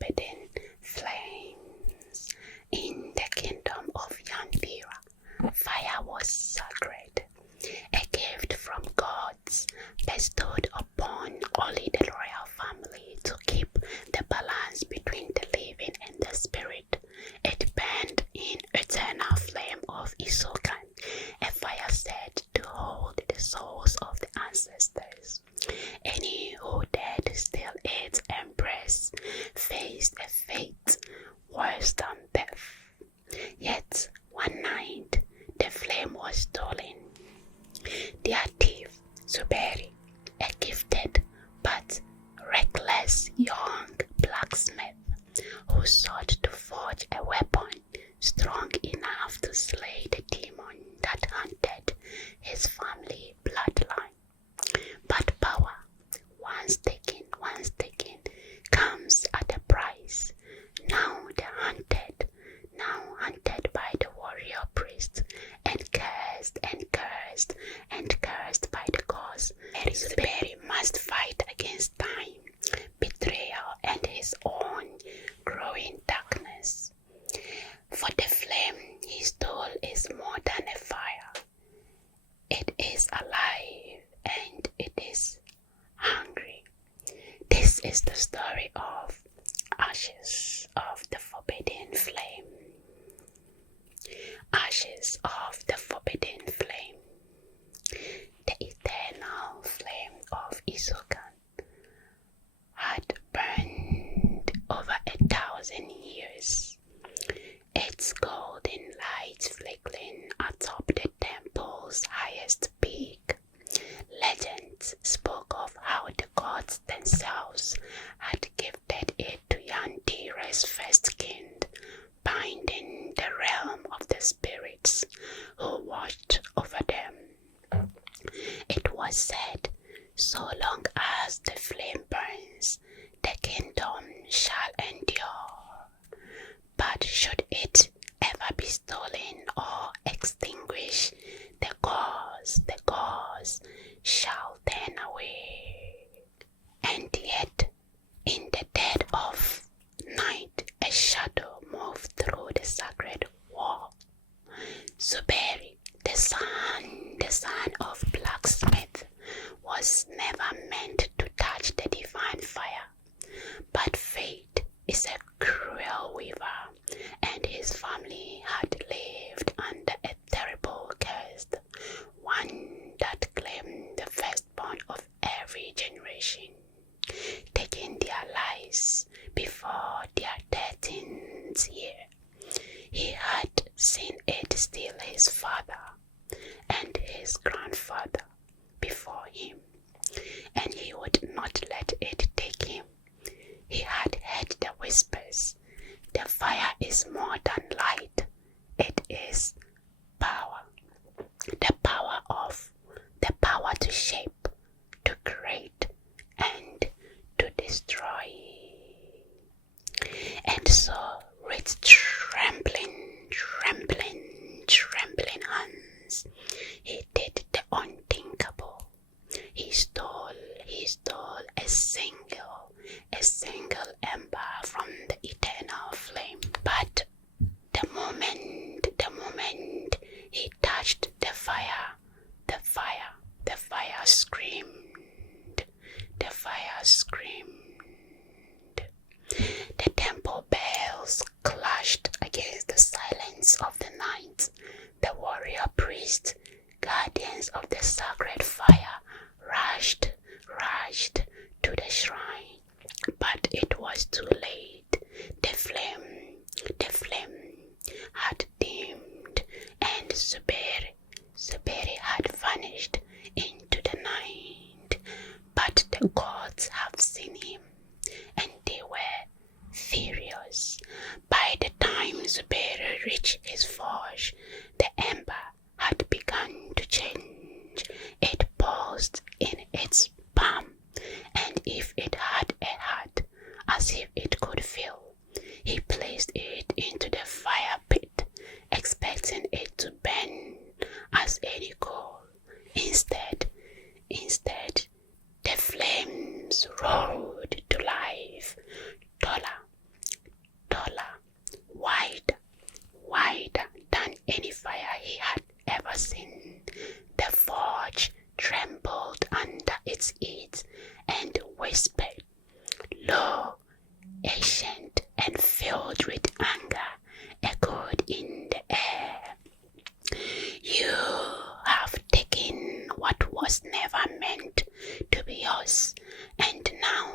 forbidden flames. In the kingdom of Yandra, fire was sacred, a gift from gods bestowed upon only the royal family to keep the balance between the living and the spirit. It burned in eternal flame of Isokan, a fire set to hold the souls of the ancestors. Any who dared steal its embrace faced a fate worse than death. Yet one night the flame was stolen. Their thief, Zuberi, a gifted but reckless young blacksmith who sought to forge a weapon strong enough to slay the demon that haunted his family bloodline. But power, once taken, comes at a price. Now hunted by the warrior priest, and cursed by the gods. Zuberi must fight against time, betrayal, and his own growing darkness. For the flame he stole is more than a fire. It is alive and it is hungry. This is the story of Ashes of the Forbidden Flame. Ashes of the Forbidden Flame. The eternal flame of Isokan had burned over 1,000 years, its golden light flickering atop the temple's highest peak. Legends spoke of how the gods themselves had gifted it to Yandira's first king, binding the realm of the spirits who watched over them. It was said, so long as the flame burns, the kingdom shall endure. But should it ever be stolen or extinguished, the gods shall turn away. And yet, in the dead of night, a shadow moved through the sacred wall. Zuberi, the son of blacksmith, was never meant to touch the divine fire. But fate is a cruel weaver, and his family had lived under a terrible curse, one that claimed the firstborn of every generation, taking their lives before their 13th year. He had seen it steal his father and his grandfather before him, and he would not let it take him. He had heard the whispers. The fire is more than light. It is power. The power to shape, to create, and to destroy. And so, with trembling hands, he did the unthinkable. He stole a single ember from the eternal flame. But the moment he touched the fire screamed. The temple bells clashed against the silence of the night. The warrior priests, guardians of the sacred fire, rushed to the shrine. But it was too late. The flame had dimmed, and Zuberi had vanished into the night. But the gods have seen him, and they were furious. By the time Zuberi reached his forge, the ember had begun to change. It paused in its palm, and if it had a heart, as if it could feel, he placed it into the fire pit, expecting it to burn as any coal. Instead, the flames roared to life, taller ancient and filled with anger, echoed in the air. You have taken what was never meant to be yours, and now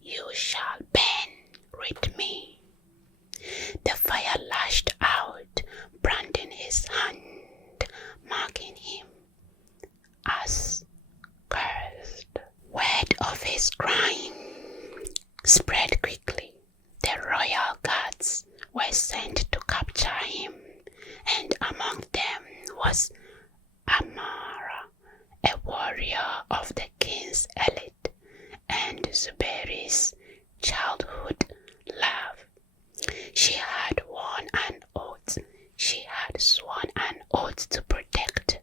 you shall burn with me. The fire lashed out, branding his hand, marking him as cursed. Word of his crime spread quickly. The royal guards were sent to capture him, and among them was Amara, a warrior of the king's elite, and Zuberi's childhood love. She had sworn an oath to protect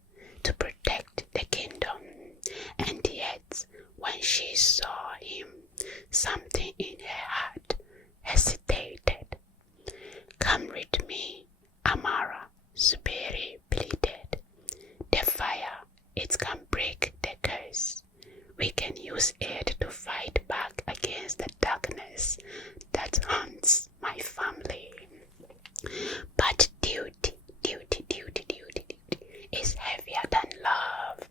the kingdom, and yet when she saw him, something in her heart hesitated. Come with me, Amara, Zuberi pleaded. The fire, it can break the curse. We can use it to fight back against the darkness that haunts my family. But duty is heavier than love.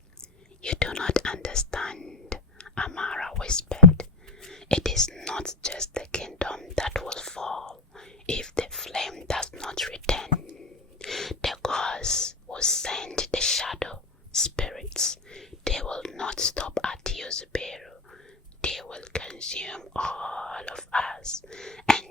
You do not understand, Amara whispered. It is not just the kingdom that will fall if the flame does not return. The gods will send the shadow spirits. They will not stop at Yuzuberu. They will consume all of us. And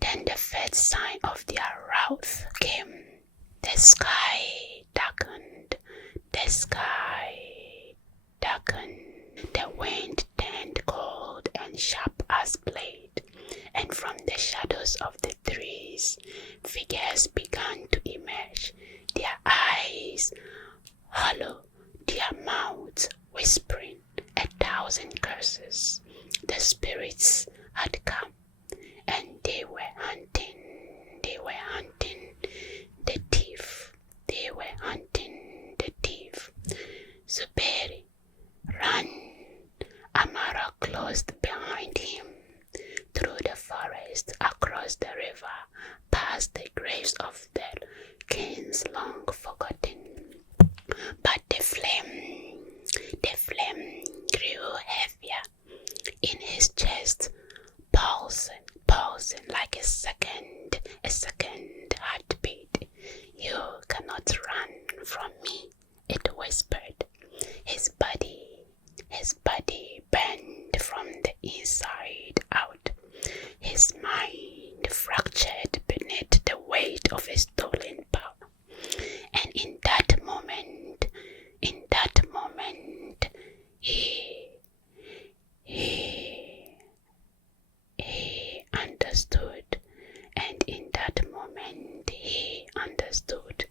then the third sign of their wrath came. The sky darkened. The wind turned cold and sharp as blade, and from the shadows of the trees, figures began to emerge, their eyes hollow, their mouths whispering 1,000 curses. The spirits had come, and they were hunting the thief. Zuberi ran. Amara closed behind him, through the forest, across the river, past the graves of the kings long forgotten. But the flame grew heavier in his chest, pulsing like a second heartbeat. You cannot run from me, it whispered. His body burned from the inside out. His mind fractured beneath the weight of his stolen power. And in that moment, he understood. And in that moment, he understood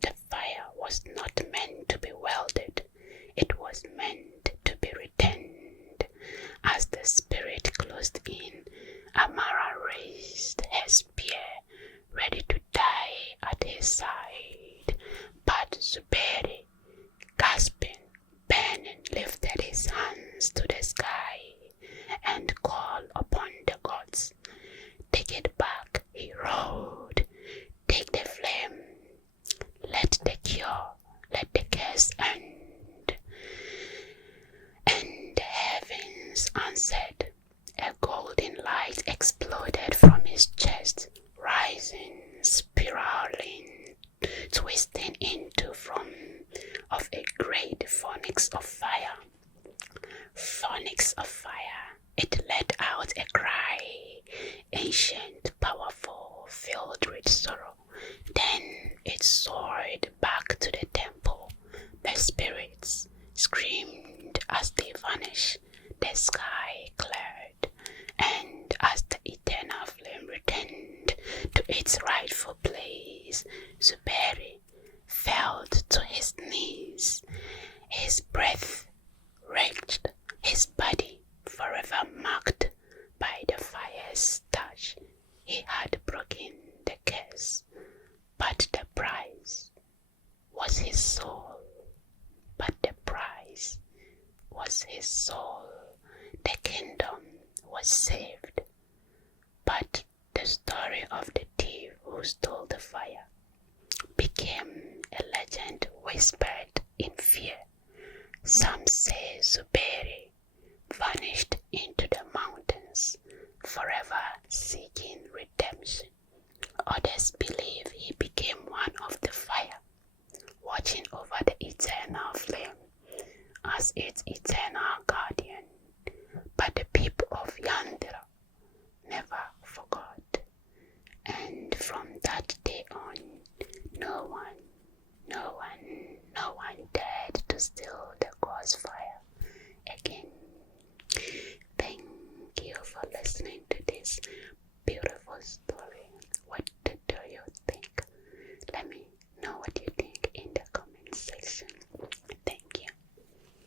the fire was not meant to be welded. It was meant to be returned. As the spirit closed in, Amara raised her spear, ready to die at his side. But Zuberi, gasping, burning, lifted his hands to the sky and called upon the gods. Take it back, he roared. Take the flame. Let the curse end. And the heavens answered. A golden light exploded from his chest, rising, spiraling, twisting into form of a great phoenix of fire. It let out a cry, ancient, powerful, filled with sorrow. Then it soared back to the temple. The spirits screamed as they vanished. The sky cleared, and as the eternal flame returned to its rightful place, Zuberi fell to his knees. His breath reached his body, forever marked by the fire's touch. He had broken the curse, but the price was soul, but the price was his soul. The kingdom was saved, but the story of the thief who stole the fire became a legend whispered in fear. Some say Zuberi vanished into the mountains, forever seeking redemption. Others believe he became one of the fire, watching over the eternal flame as its eternal guardian. But the people of Yandra never forgot, and from that day on, no one dared to steal the God's fire again. Thank you for listening to this beautiful